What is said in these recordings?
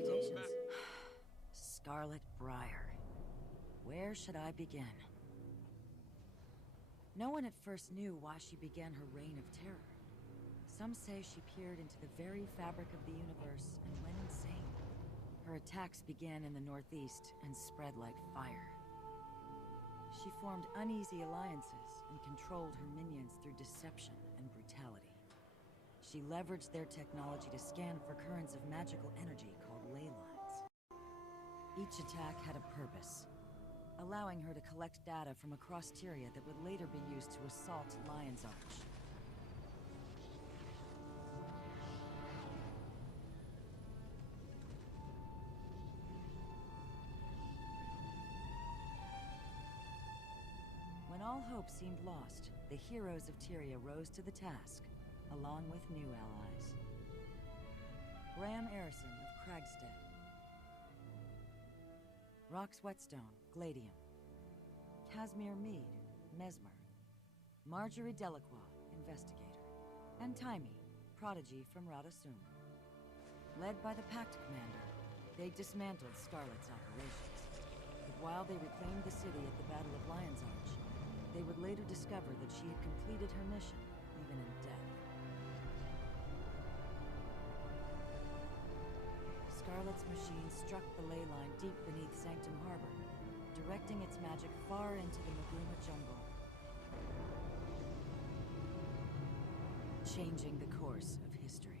reputations. Scarlet Briar. Where should I begin? No one at first knew why she began her reign of terror. Some say she peered into the very fabric of the universe and went insane. Her attacks began in the northeast and spread like fire. She formed uneasy alliances and controlled her minions through deception and brutality. She leveraged their technology to scan for currents of magical energy called ley lines. Each attack had a purpose, allowing her to collect data from across Tyria that would later be used to assault Lion's Arch. When all hope seemed lost, the heroes of Tyria rose to the task, along with new allies. Graham Arison of Kragstead. Rox Whetstone, Gladium. Casimir Mead, Mesmer. Marjorie Delacroix, Investigator. And Taimi, Prodigy from Radasum. Led by the Pact Commander, they dismantled Scarlet's operations. But while they reclaimed the city at the Battle of Lion's Arch, they would later discover that she had completed her mission, even in death. Scarlet's machine struck the ley line deep beneath Sanctum Harbor, directing its magic far into the Maguma jungle, changing the course of history.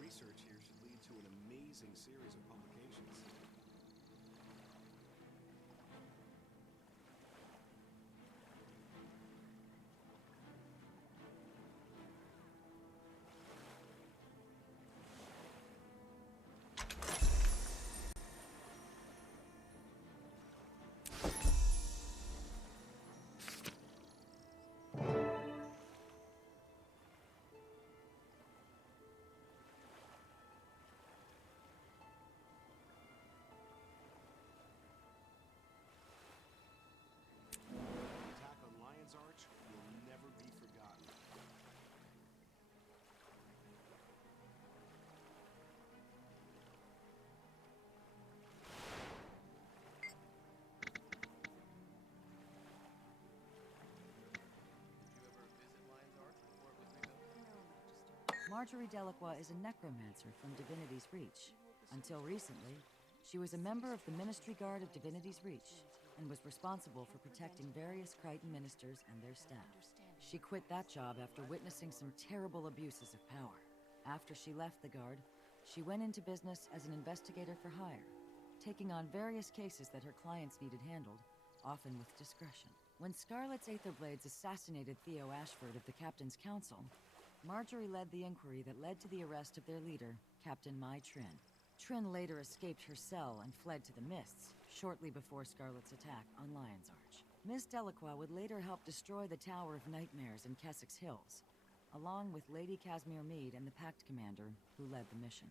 Research here should lead to an amazing series of publications. Arch will never be forgotten. Marjorie Delacroix is a necromancer from Divinity's Reach. Until recently, she was a member of the Ministry Guard of Divinity's Reach and was responsible for protecting various Crichton ministers and their staff. She quit that job after witnessing some terrible abuses of power. After she left the Guard, she went into business as an investigator for hire, taking on various cases that her clients needed handled, often with discretion. When Scarlet's Aetherblades assassinated Theo Ashford of the Captain's Council, Marjorie led the inquiry that led to the arrest of their leader, Captain Mai Trin. Trin later escaped her cell and fled to the Mists, shortly before Scarlet's attack on Lion's Arch. Miss Delacroix would later help destroy the Tower of Nightmares in Kessex Hills, along with Lady Casimir Mead and the Pact Commander, who led the mission.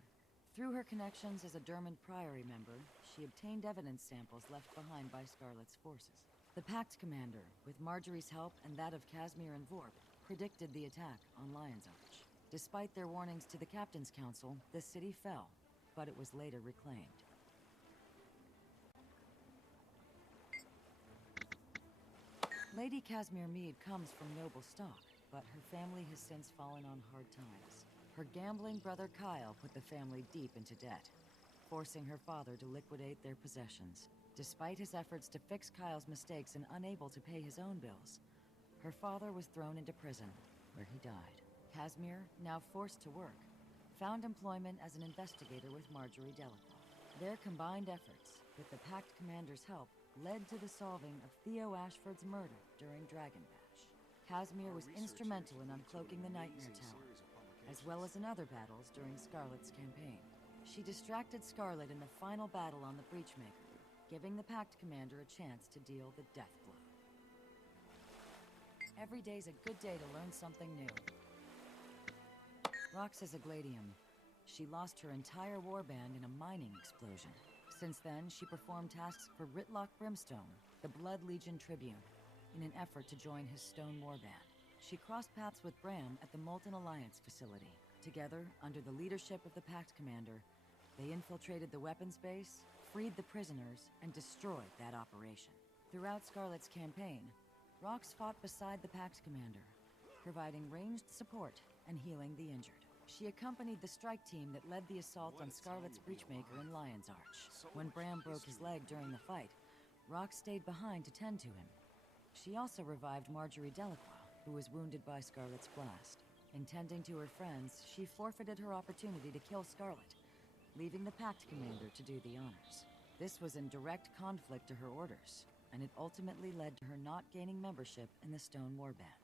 Through her connections as a Dermont Priory member, she obtained evidence samples left behind by Scarlet's forces. The Pact Commander, with Marjorie's help and that of Casimir and Vorp, predicted the attack on Lion's Arch. Despite their warnings to the Captain's Council, the city fell, but it was later reclaimed. Lady Casimir Mead comes from noble stock, but her family has since fallen on hard times. Her gambling brother Kyle put the family deep into debt, forcing her father to liquidate their possessions. Despite his efforts to fix Kyle's mistakes and unable to pay his own bills, her father was thrown into prison, where he died. Casimir, now forced to work, found employment as an investigator with Marjorie Delacroix. Their combined efforts, with the Pact Commander's help, led to the solving of Theo Ashford's murder during Dragon Bash. Casimir was instrumental in uncloaking the Nightmare Tower, as well as in other battles during Scarlet's campaign. She distracted Scarlet in the final battle on the Breachmaker, giving the Pact Commander a chance to deal the death blow. Every day's a good day to learn something new. Rox is a Gladium. She lost her entire warband in a mining explosion. Since then, she performed tasks for Ritlock Brimstone, the Blood Legion Tribune, in an effort to join his Stone Warband. She crossed paths with Bram at the Molten Alliance facility. Together, under the leadership of the Pact Commander, they infiltrated the weapons base, freed the prisoners, and destroyed that operation. Throughout Scarlet's campaign, Rox fought beside the Pact Commander, providing ranged support and healing the injured. She accompanied the strike team that led the assault on Scarlet's Breachmaker in Lion's Arch. When Bram broke his leg during the fight, Rox stayed behind to tend to him. She also revived Marjorie Delacroix, who was wounded by Scarlet's blast. In tending to her friends, she forfeited her opportunity to kill Scarlet, leaving the Pact Commander to do the honors. This was in direct conflict to her orders, and it ultimately led to her not gaining membership in the Stone Warband.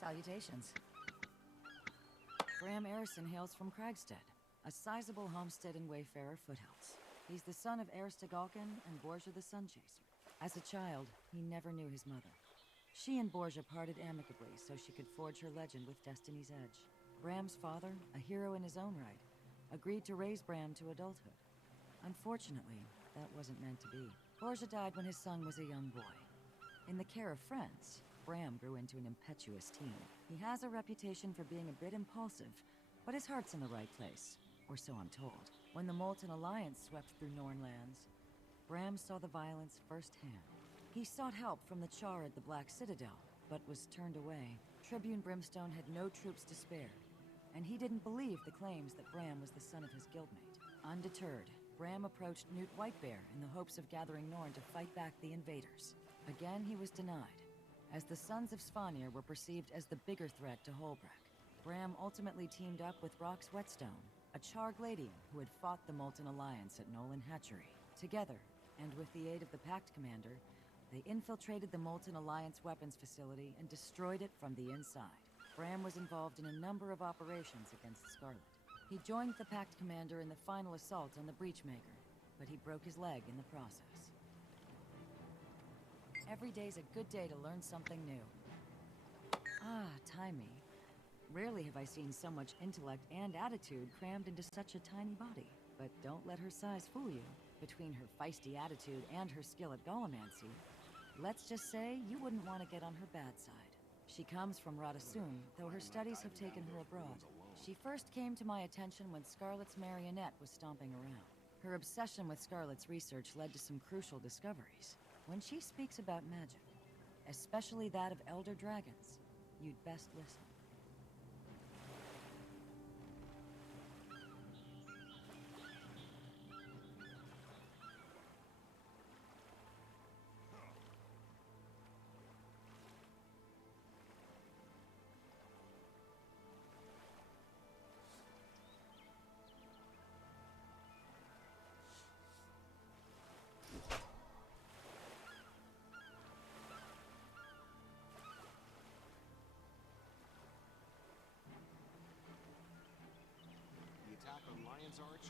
Salutations. Bram Arison hails from Kragstead, a sizable homestead in Wayfarer foothills. He's the son of Aristogalkin and Borgia the Sunchaser. As a child, he never knew his mother. She and Borgia parted amicably so she could forge her legend with Destiny's Edge. Bram's father, a hero in his own right, agreed to raise Bram to adulthood. Unfortunately, that wasn't meant to be. Borgia died when his son was a young boy. In the care of friends, Bram grew into an impetuous teen. He has a reputation for being a bit impulsive, but his heart's in the right place, or so I'm told. When the Molten Alliance swept through Nornlands, Bram saw the violence firsthand. He sought help from the Char at the Black Citadel, but was turned away. Tribune Brimstone had no troops to spare, and he didn't believe the claims that Bram was the son of his guildmate. Undeterred, Bram approached Newt Whitebear in the hopes of gathering Norn to fight back the invaders. Again, he was denied, as the Sons of Svanir were perceived as the bigger threat to Holbrook. Bram ultimately teamed up with Rox Whetstone, a Char Gladian who had fought the Molten Alliance at Nolan Hatchery. Together, and with the aid of the Pact Commander, they infiltrated the Molten Alliance weapons facility and destroyed it from the inside. Bram was involved in a number of operations against Scarlet. He joined the Pact Commander in the final assault on the Breachmaker, but he broke his leg in the process. Every day's a good day to learn something new. Ah, Timey. Rarely have I seen so much intellect and attitude crammed into such a tiny body. But don't let her size fool you. Between her feisty attitude and her skill at Gollomancy, let's just say you wouldn't want to get on her bad side. She comes from Radasum, though her studies have taken her abroad. She first came to my attention when Scarlet's marionette was stomping around. Her obsession with Scarlet's research led to some crucial discoveries. When she speaks about magic, especially that of elder dragons, you'd best listen. The attack on Lion's Arch